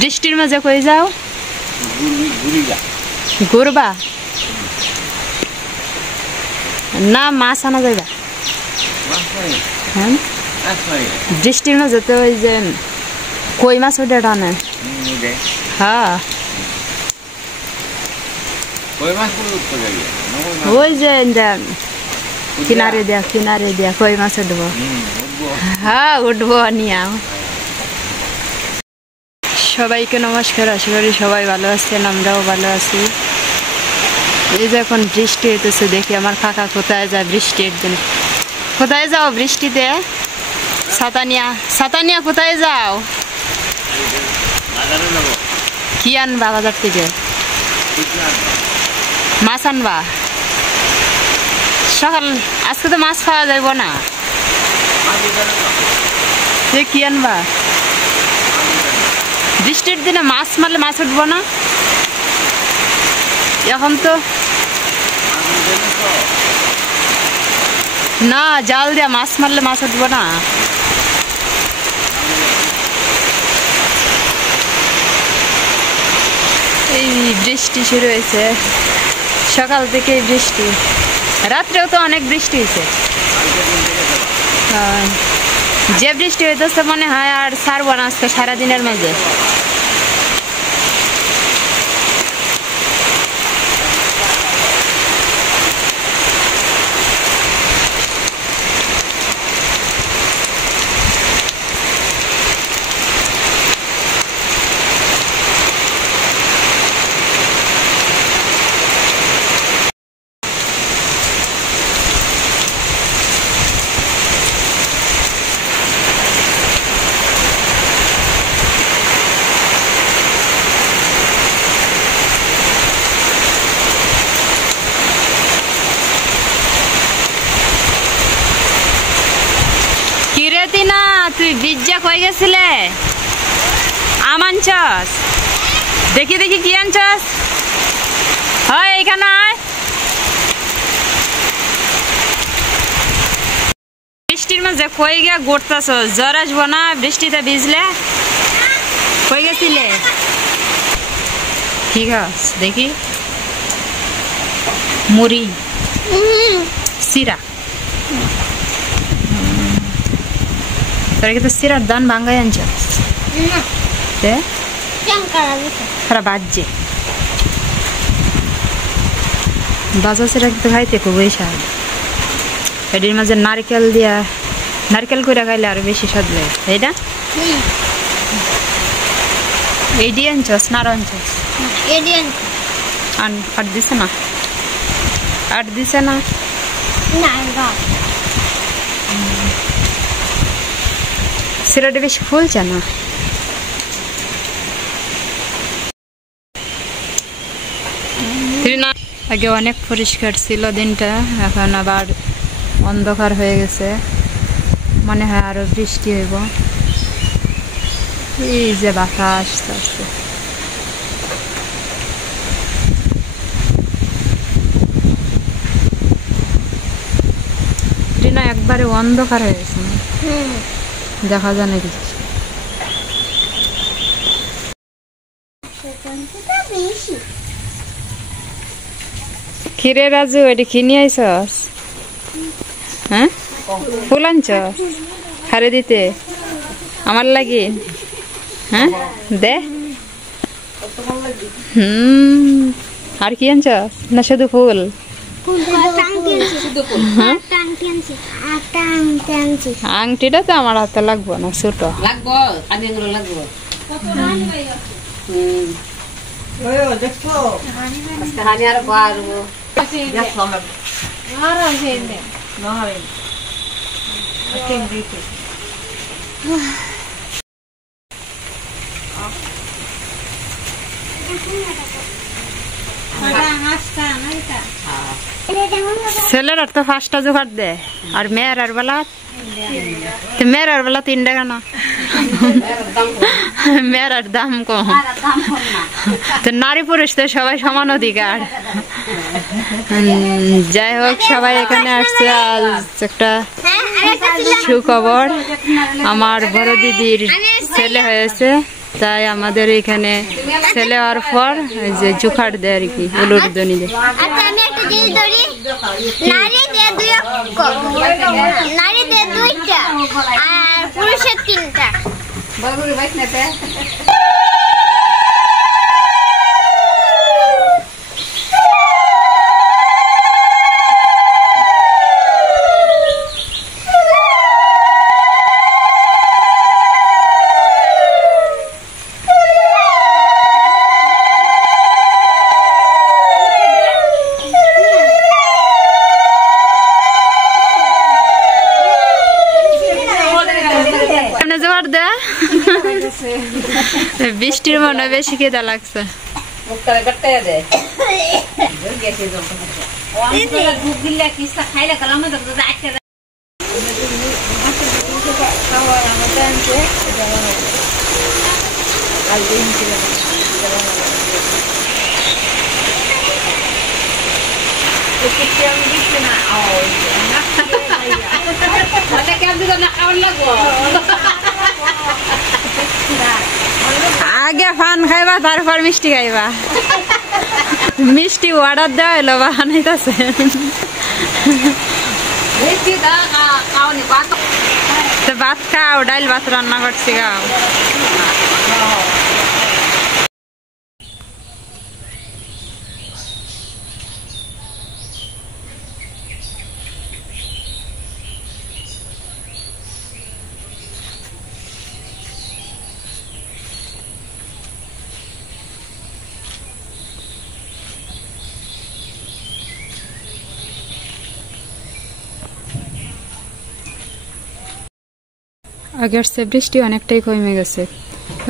বৃষ্টির মাঝে কই যাও? ঘুরবা না মাছ আনা যাইবা? হ্যাঁ বৃষ্টির মাঝে তো ওই যে কই মাছ ওটা টানে। হ্যাঁ ওই যে কিনারে দিয়া কই মাছ উঠবো। হ্যাঁ উঠবো নিয়ে। সবাইকে নমস্কার, আশা করি সবাই ভালো আছেন, আমরাও ভালো আছি। এই যে এখন বৃষ্টি হইতেছে, দেখি আমার কাকা কোথায় যায় বৃষ্টির দিন। কোথায় যাও বৃষ্টিতে? ছাতা নিয়া কোথায় যাও? কি আনবা বাজার থেকে? মাছ আনবা? সকাল আজকে তো মাছ খাওয়া যাইব না, কি আনবা? বৃষ্টির দিনে মাছ মারলে মাছ উঠবো না। এখন তো না জাল দিয়া মাছ মারলে মাছ উঠবো না। এই বৃষ্টি শুরু হয়েছে সকাল থেকে, বৃষ্টি রাত্রেও তো অনেক বৃষ্টি হয়েছে। যে বৃষ্টি হইতেছে মনে হয় আর ছাড়বো না আজকে সারাদিনের মাঝে। তুই বিজ্জা কই গেছিলে? আম আনছস? দেখি দেখি কি আনছস? হয় এখানে আয়। বৃষ্টির মাঝে কই গিয়া ঘুরতেছস? জ্বর আসবো না বৃষ্টিতে ভিজলে? কই গেছিলে? ঠিক আছে দেখি। মুড়ি সিরা, তো সিরার দান ভাঙ্গাই আনছ? বাজছে বাজা সিরা তো খাইতে খুবই স্বাদ। এটির মাঝে নারকেল দিয়া, নারকেল করে খাইলে আরো বেশি স্বাদ লাগে, তাই না? এইডি আনছস না আর আনছস? আর দিছে না? আর দিছে না? সিরাটা বেশি ফুলছে না। আগে অনেক পরিষ্কার ছিল দিনটা, এখন আবার অন্ধকার হয়ে গেছে, মনে হয় আরো বৃষ্টি হইব। এই যে বাতাস আসছে, না একবারে অন্ধকার হয়ে গেছে, দেখা যায় না কিছু। কিরে রাজু, এটি কি নিয়ে আইসস? হ্যাঁ ফুল আনছস হারে দিতে আমার লাগি? হ্যাঁ দে। আর কি আনছস? না শুধু ফুল? আংটিটা তো আমার হাতে লাগবো না, ছোট লাগবো। ছেলের তো 5টা জোগাড় দে, আর মেয়ের বেলা মেয়ের বেলা 3 টাকা না? মেয়ের দাম কম, তো নারী পুরুষ তো সবাই সমান অধিকার। যাই হোক, সবাই এখানে আসছে আজ একটা সুখবর, আমার বড় দিদির ছেলে হয়েছে। তাই আমাদের এখানে ছেলে হওয়ার পর যে জুখাট দেয় আর কি উলুর দনি দেয়। আমি একটা জিনিস ধরি, নারী দিয়ে দুইটা আর পুরুষের তিনটা। বৃষ্টির মনে বেশি কেদা লাগছে। আগে পান খাইবা তারপর মিষ্টি খাইবা। মিষ্টি অর্ডার দেওয়া হলো বা বানাইতেছে। ভাত খাও, ডাইল ভাত রান্না করছি খাও। আগের সে বৃষ্টি অনেকটাই কমে গেছে।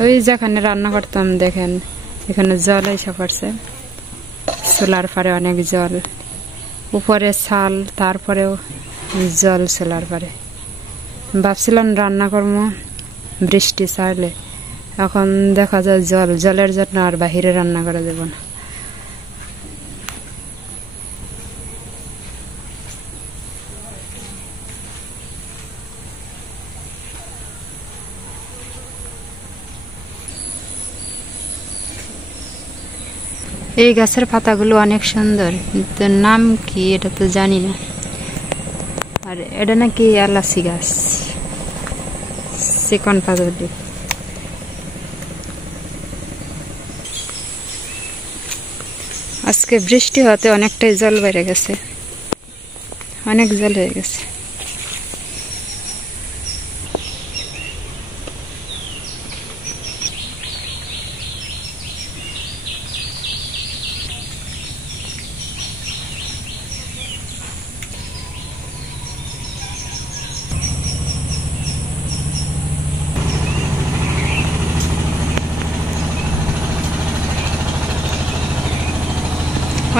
ওই যেখানে রান্না করতাম দেখেন এখানে জল এসে পড়ছে, চুলার পারে অনেক জল, উপরে ছাল, তারপরেও জল চুলার পারে। ভাবছিলাম রান্না করবো বৃষ্টি ছাড়লে, এখন দেখা যায় জলের জন্য আর বাহিরে রান্না করা যাবে না। এই গাছের পাতাগুলো অনেক সুন্দর, কিন্তু নাম কি এটা তো জানি না। আর এটা নাকি এলাচি গাছ, চিকন পাতা দিয়ে। আজকে বৃষ্টি হতে অনেকটাই জল বেড়ে গেছে, অনেক জল হয়ে গেছে।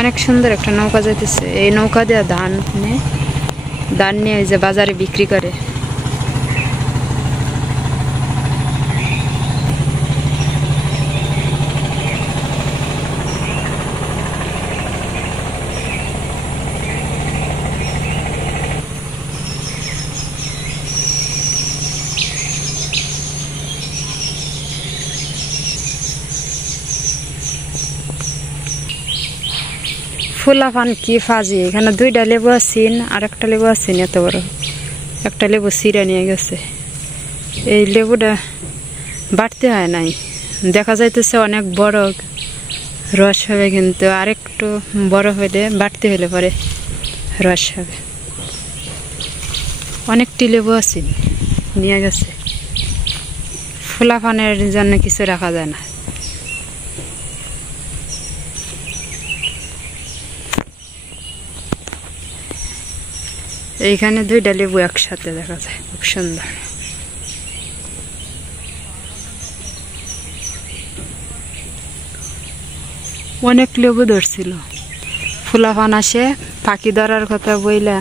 অনেক সুন্দর একটা নৌকা যাইতেছে, এই নৌকা দিয়ে ধান নিয়ে যে বাজারে বিক্রি করে। ফুলা পান কি ফাজি, এখানে দুইটা লেবু আছেন আর একটা লেবু আছেন এত বড়, একটা লেবু ছিঁড়ে নিয়ে গেছে। এই লেবুটা বাড়তে হয় নাই, দেখা যাইতেছে অনেক বড় রস হবে, কিন্তু আরেকটু বড় হইলে বাড়তে হলে পরে রস হবে। অনেকটি লেবু আছেন নিয়ে গেছে। ফুলা পানের জন্য কিছু রাখা যায় না। এইখানে দুইটা লেবু একসাথে দেখা যায়, খুব সুন্দর। অনেক লেবু ধরছিল, ফুলা পান আসে পাখি ধরার কথা বইলা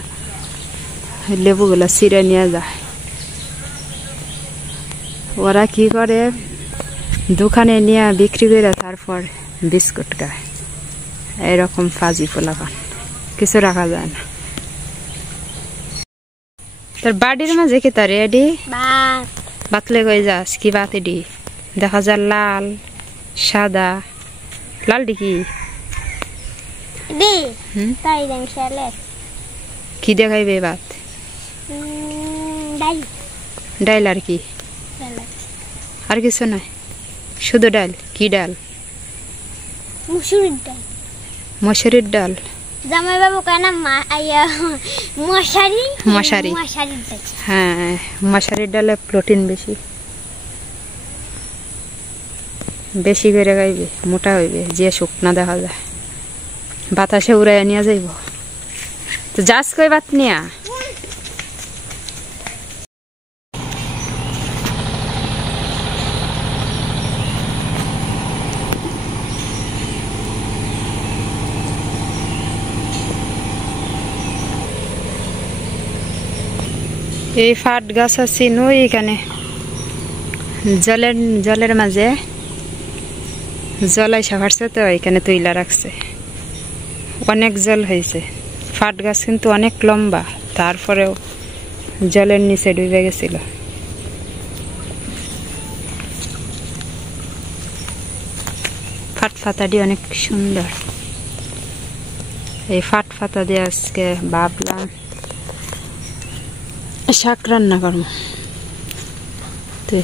লেবুগুলা ছিঁড়ে নিয়ে যায়। ওরা কি করে দোকানে নিয়ে বিক্রি করে তারপর বিস্কুট খায়। এরকম ফাজি ফুলা পান, কিছু রাখা যায় না। তোর বাড়ির মাঝে কি তার রেডি ভাত বাতলে কই যাস কি বাত এডি দেখা যায় লাল সাদা লালটি কি দি হুম তাই দেন শালে কি দেখাইবে ভাত ডাল ডাল আর কি আর কিছু নয় শুধু ডাল কি ডাল মুসুরির ডাল মসুরির ডাল জামাই বাবু কেন মশারি মশারি মশারির ডাল হ্যাঁ মশারির ডালে প্রোটিন বেশি বেশি করে খাইবে মোটা হইবে যে শুকনা দেখা যায় বাতাসে উড়াইয়া নিয়ে যাইব তো যাস কই বাত নিয়া এই ফাট গাছ আছে নই এখানে জলের মাঝে জল আইসা ফাটছে তো এখানে তুইলা রাখছে অনেক জল হয়েছে ফাট গাছ কিন্তু অনেক লম্বা তারপরেও জলের নিচে ডুবে গেছিল ফাট পাতাটি অনেক সুন্দর এই ফাট পাতা দিয়ে আজকে ভাবলাম শাক রান্না করবো তুই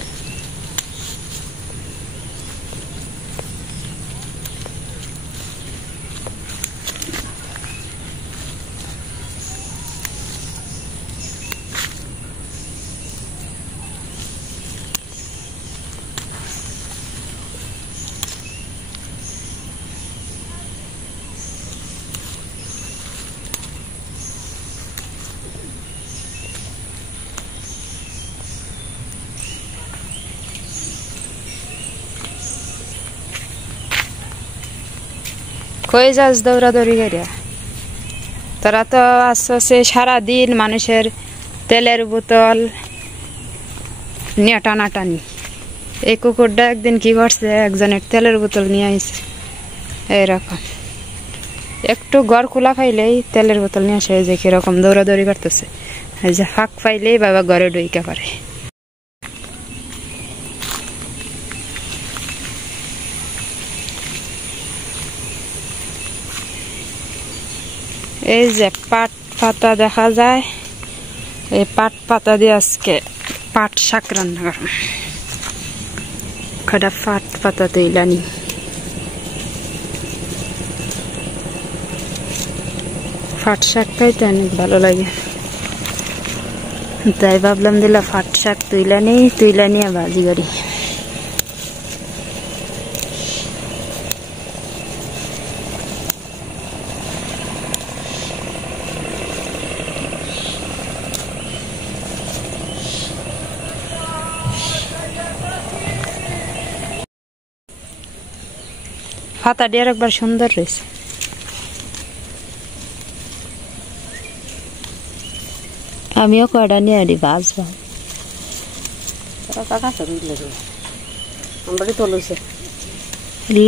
কই যাস দৌড়াদৌড়ি করিয়া তোরা তো আসছে সারাদিন মানুষের তেলের বোতল নিয়ে টানাটানি এই কুকুরটা একদিন কি করছে একজনের তেলের বোতল নিয়ে আইছে এইরকম একটু ঘর খোলা পাইলেই তেলের বোতল নিয়ে আসে যে কিরকম দৌড়াদৌড়ি করতেছে এই যে ফাঁক পাইলেই বাবা ঘরে ঢুইকা পারে এই যে পাট পাতা দেখা যায় এই পাট পাতা দিয়ে আজকে পাট শাক রান্না করব কটা পাট পাতা তৈলানি পাট শাক খাইতে অনেক ভালো লাগে তাই ভাবলাম দিলা পাট শাক তুইলা নিয়ে ভাজি করি পাতাটি আর একবার সুন্দর রয়েছে আমিও কয়টা নিয়ে আনি বাজবা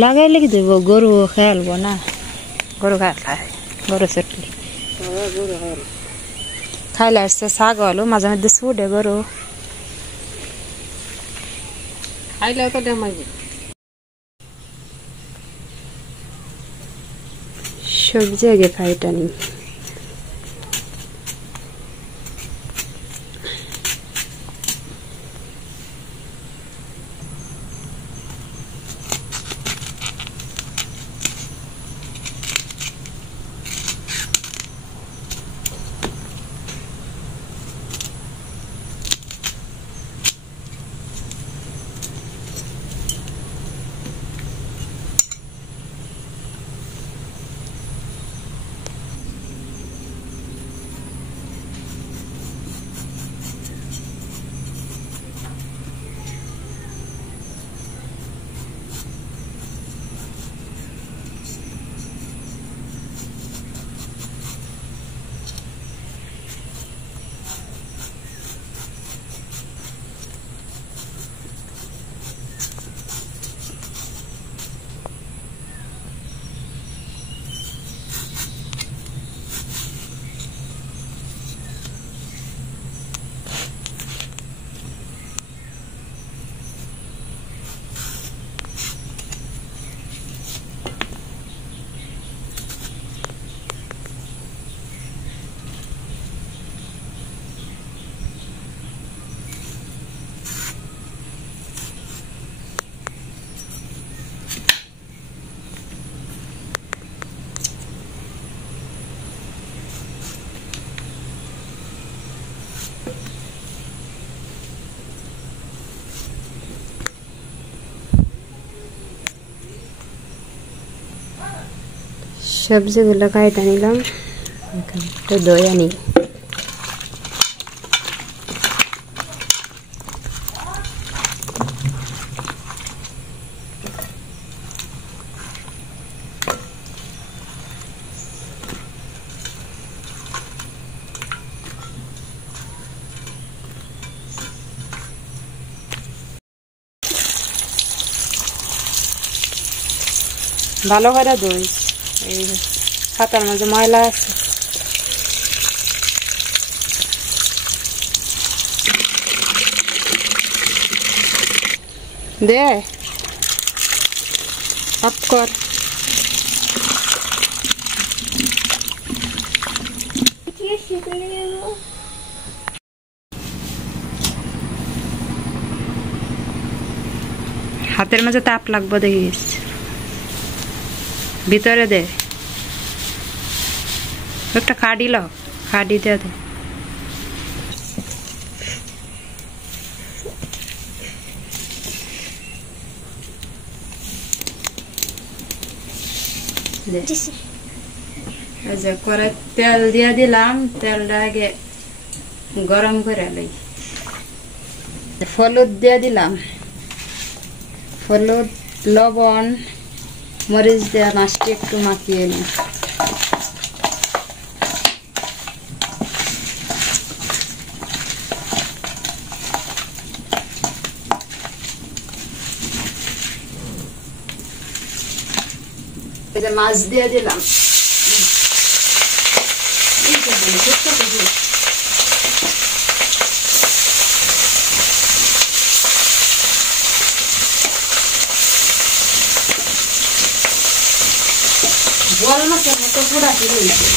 লাগাইলে কি দেব গরু খেলবো না গরু খায় গরু চটলি খাইলে আসছে ছাগল মাঝে মধ্যে ছুটে গরু খাইলেও তো ডেমাইবে সবজি আগে খাইটা নি সবজিগুলো কাইটা নিলাম, একটু দই আনি। ভালো করে দই, এই খাতার মাঝে ময়লা আছে। দে অফ কর। হাতের মাঝে তাপ লাগবে দেখিস, ভিতরে দে একটা খাডি লাও, খাডি দে দে। করে তেল দিয়ে দিলাম, তেলটা আগে গরম করে লই। হলুদ দিয়ে দিলাম, হলুদ, লবণ, মরিচ দিয়ে মাছটি একটু মাখিয়ে নিই। মাছ দিয়ে দিলাম, বল মাছের মতো পোড়া কি রয়েছে।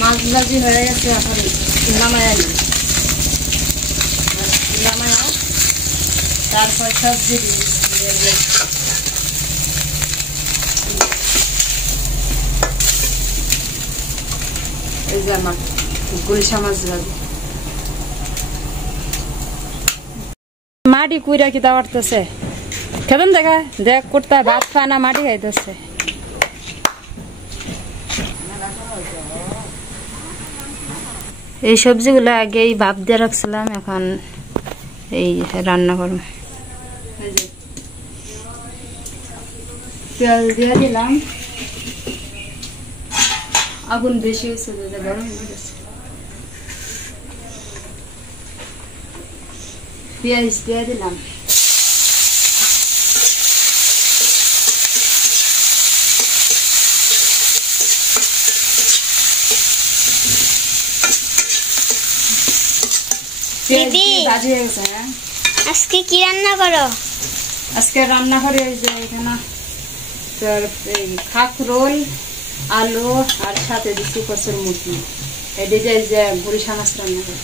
মাছ ভাজি হয়ে গেছে, এখন নামায় আনি। নামায় তারপর সবজি এই যে আমার গুলশা মাছ ভাজি। মাটি কুইরা কি দাওয়ারতেছে, খেতাম দেখা দেখ করতে ভাত খায় না, মাটি খাইতেছে। এই সবজিগুলো আগেই ভাপ দিয়ে রাখছিলাম, এখন এই রান্না করব। তেল দিয়ে দিলাম, আগুন বেশি হয়েছে, গরম হয়ে গেছে। পেঁয়াজ দিয়ে দিলাম, দিদি আজকে কি রান্না করো? আজকে রান্না করি ওই যে এখানে তোর খাকরোল, আলু আর সাথে দিচ্ছি কচুর মুখি। এই যে গুলশা মাছ রান্না করি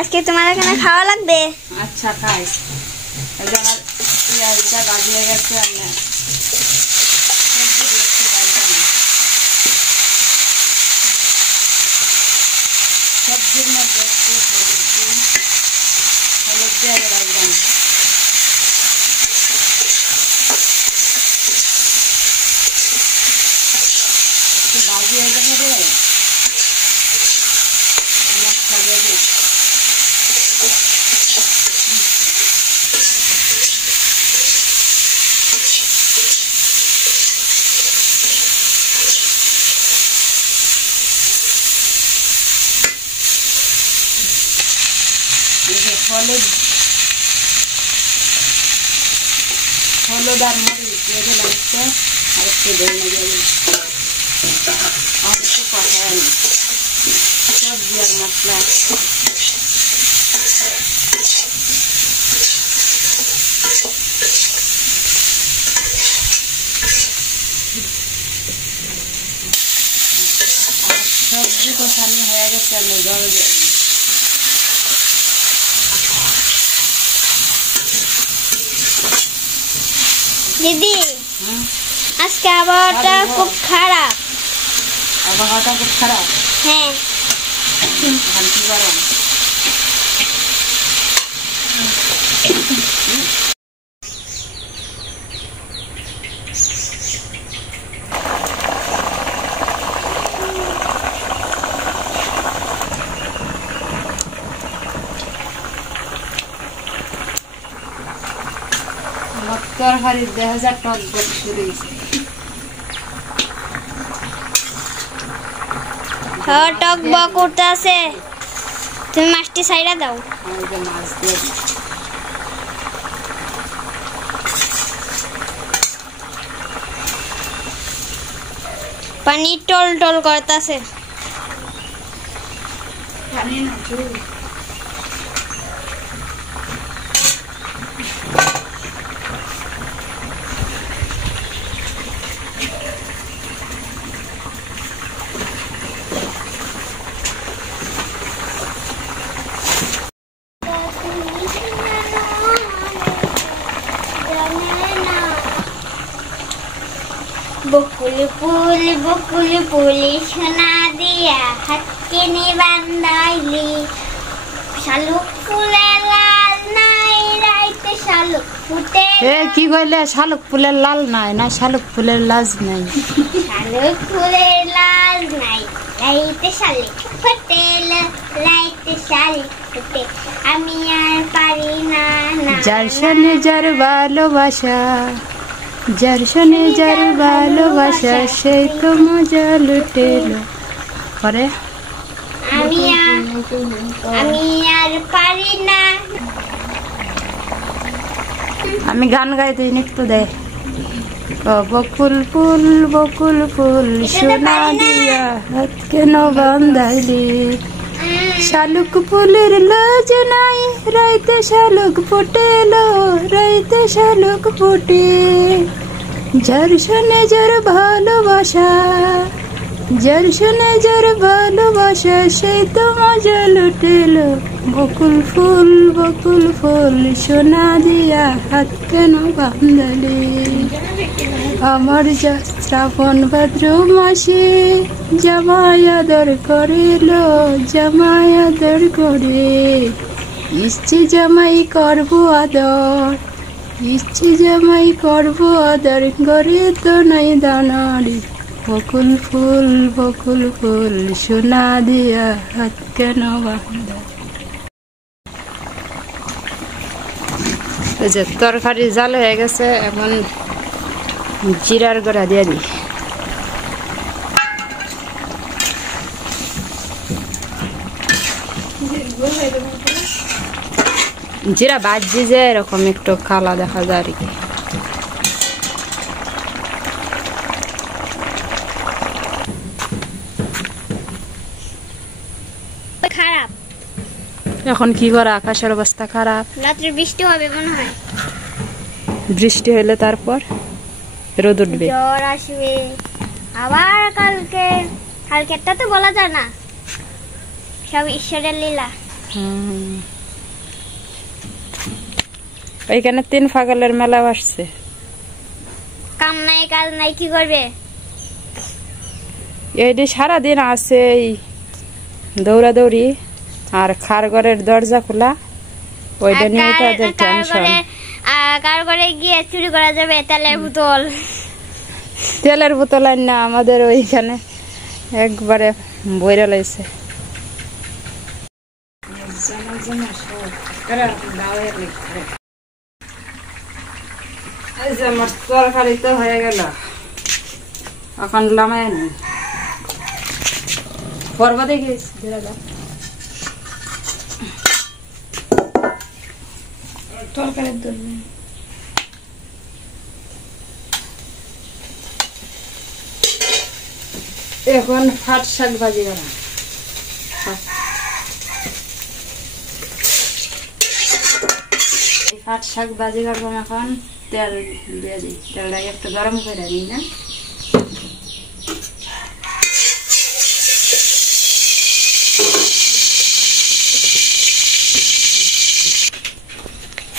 আজকে। তোমার এখানে খাওয়া লাগবে? আচ্ছা খাইস। আমার পেঁয়াজটা ভাজি হয়ে গেছে, আপনার সবজির মধ্যে একটু হলুদ দিয়ে রাখলাম। একটু ভাজি হয়ে যাবে রে, হলুদ আর মরিচ দিয়ে দিলাম একটু, আর একটু ধনে দিয়ে দিলাম, আর একটু কষায় আনি। মশলা সবজি কষানো হয়ে গেছে। আমি জল দিয়ে দিদি আজকে আবহাওয়াটা খুব খারাপ। আবহাওয়াটা খুব খারাপ? হ্যাঁ। হালকি গরম। তরকারি 2000 টক বক শুরু হয়েছে। টক বক উঠতেছে, তুমি মাছটি সাইডা দাও। মাছ দিয়ে পানি টল টল করতেছে। বকুল ফুল সোনা দিয়া হাতকে নে বান্ধাইলি, শালুক ফুলের লাল নাই রাইতে শালুক ফুটে। কি কইলে? শালুক ফুলের লাল নাই না শালুক ফুলের লাজ নাই? শালুক ফুলের লাল নাই রাইতে শালুক ফুটে, রাইতে শালুক ফুটে। আমি আর পারি না। যার সনে যার ভালোবাসা, যার সনে যার ভালোবাসা সেই তো মজা লুটেল। পরে আমি আর পারি না। আমি গান গাইতে নিকতো দে। বকুল ফুল সোনা দিয়া হাত কেন বান্ধাইলি, শালুক ফুলের লাজ নাই রাইতে শালুক ফুটেল, রাইতে শালুক ফুটে। যার সনে যার ভালোবাসা, যার সনে যার ভালোবাসা সেই তো মজা লুটেল। বকুল ফুল সোনা দিয়া হাত কেন বান্ধালি, আমার যা শ্রাবণ ভাদ্র মাসে জামাই আদর করিল, জামাই আদর করে। ইচ্ছে জামাই করবো আদর, ইচ্ছে জামাই করবো আদর, করে তো নাই দানারি। বকুল ফুল সোনা দিয়া হাত কেন বাঁধা। এই যে তরকারি জাল হয়ে গেছে, এখন জিরার গুঁড়া দিয়ে দিই। জিরা বাজি যে এরকম একটু কালা দেখা যায় আর কি। খারাপ। এখন কি করে? আকাশের অবস্থা খারাপ। রাত্রে বৃষ্টি হবে মনে হয়। বৃষ্টি হলে তারপর রোদ উঠবে, জ্বর আসবে আবার। কালকেরটা তো বলা যায় না, সব ঈশ্বরের লীলা। ওইখানে 3 ফাগলের মেলা আসছে। কাম নাই কাজ নাই, কি করবে? এইটি সারাদিন আছে দৌড়াদৌড়ি, আর খারঘরের দরজা খোলা, ওইটা নিয়ে তাদের টেনশন। কার ঘরে গিয়ে চুরি করা যাবে তেলের বোতল। তেলের বোতল আর না, আমাদের ওইখানে একবারে বইরা লাইছে। আমার তরকারি তো হয়ে গেল, এখন লামায় নি পর্বা দেখে তরকারির জন্য। এখন ফাট শাক ভাজি করা, পাট শাক ভাজি করবো এখন। তেল দিয়ে দিই, তেলটাকে একটু গরম করে দিই না।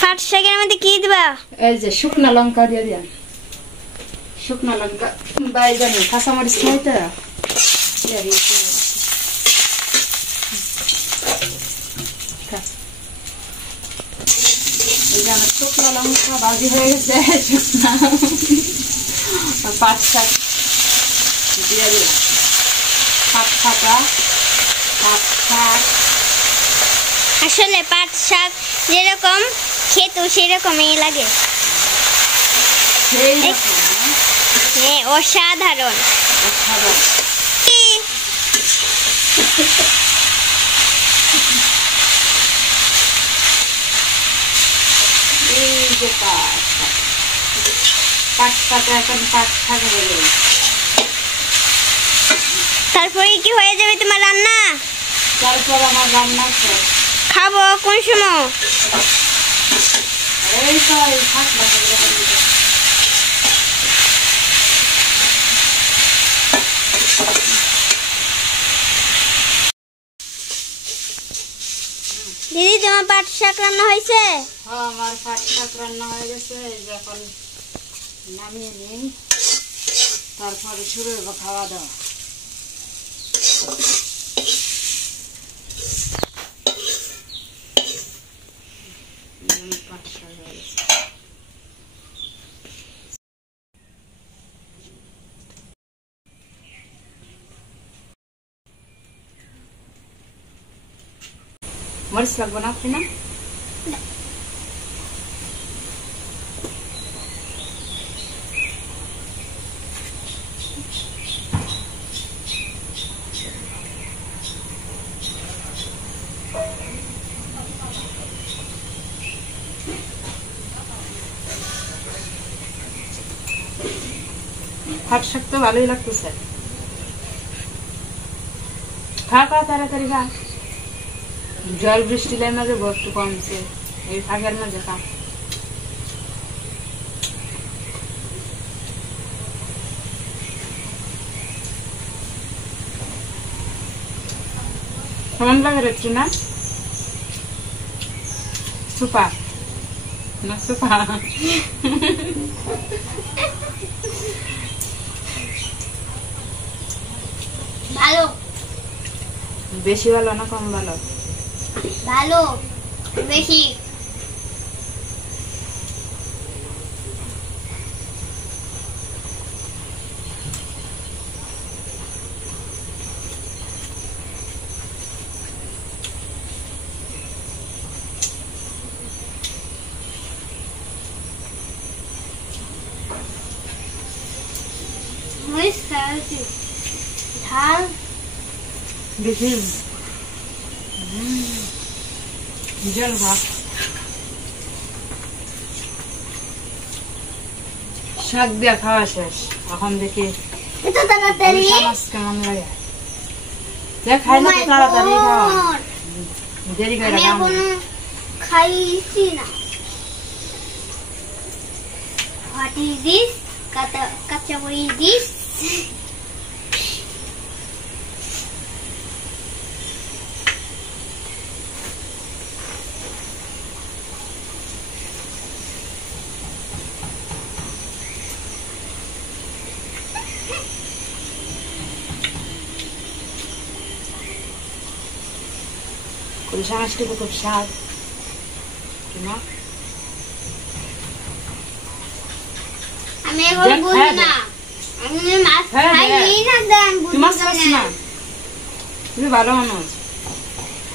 পাট শাকের মধ্যে কি দিবা? এই যে শুকনা লঙ্কা দিয়ে দিলাম, শুকনা লঙ্কা, বাইগান, কাঁচামরিচ খাই তো, শুকনা লঙ্কা ভাজি হয়ে গেছে। শুকনা পাট শাক দিয়ে দিলাম, পাট শাক। আসলে পাট শাক যেরকম খেতে সেরকমই লাগে, হ্যাঁ, অসাধারণ। তারপরে কি হয়ে যাবে তোমার রান্না? তারপর আমার রান্না খাবো কোন সময়? এই তো শাক দিদি তোমার পাট শাক রান্না হয়েছে? হ্যাঁ, আমার পাট শাক রান্না হয়ে গেছে। এখন নামিয়ে নিই, তারপরে শুরু হবো খাওয়া দাওয়া। পাট শাক হয়ে গেছে। মরিচ লাগবো না আপনি? না, পাট শাক তো ভালোই লাগতেছে। খা তাড়াতাড়ি খা, জল বৃষ্টি লাই মাঝে একটু কমছে, এই ফাঁকের মাঝে খা। কেমন লাগে রেখছি না? সুপার না সুপার? ভালো। বেশি ভালো না কম ভালো? ভালো, বেশি। ঝাল বেশি জল খা। শাক দিয়ে খাওয়া শেষ, এখন দেখি এত তাড়াতাড়ি কেমন লাগে। খাই না তো তাড়াতাড়ি খাওয়া, দেরি করে আমি এখনো খাইছি না। What is this? Kacha, what is this? Kulishamas ko po siya. Diba? আমি এখন বুঝি না, আমি মাছ খাইনি না, দেন বুঝি মাছ খাস না? তুমি ভালো মানুষ,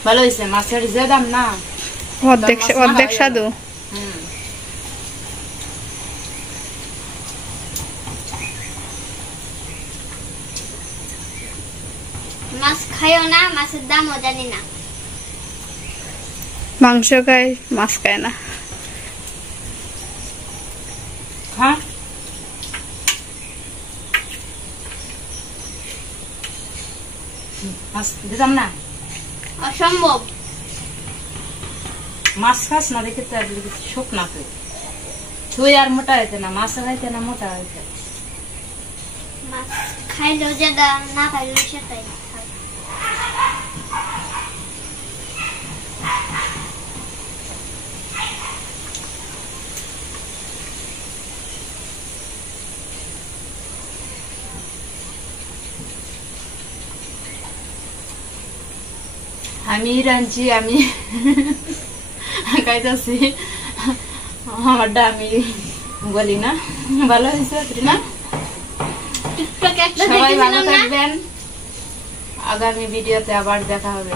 ভালো হয়েছে। মাছের যে দাম না, অর্ধেক সাধু। মাছ খাইও না, মাছের দামও জানি না। মাংস খায়, মাছ খায় না। হ্যাঁ, মাছ দিতাম না, অসম্ভব। মাছ খাস না দেখে তো শোক না তুই আর মোটা হইতে না, মাছ খাইতে না মোটা হইতে। মাছ খাইলেও যেটা না খাইলেও সেটাই। আমি রাঁধছি, আমি খাইতেছি আমারটা আমি বলি না। ভালো হয়েছে না? সবাই ভালো থাকবেন, আগামী ভিডিওতে আবার দেখা হবে।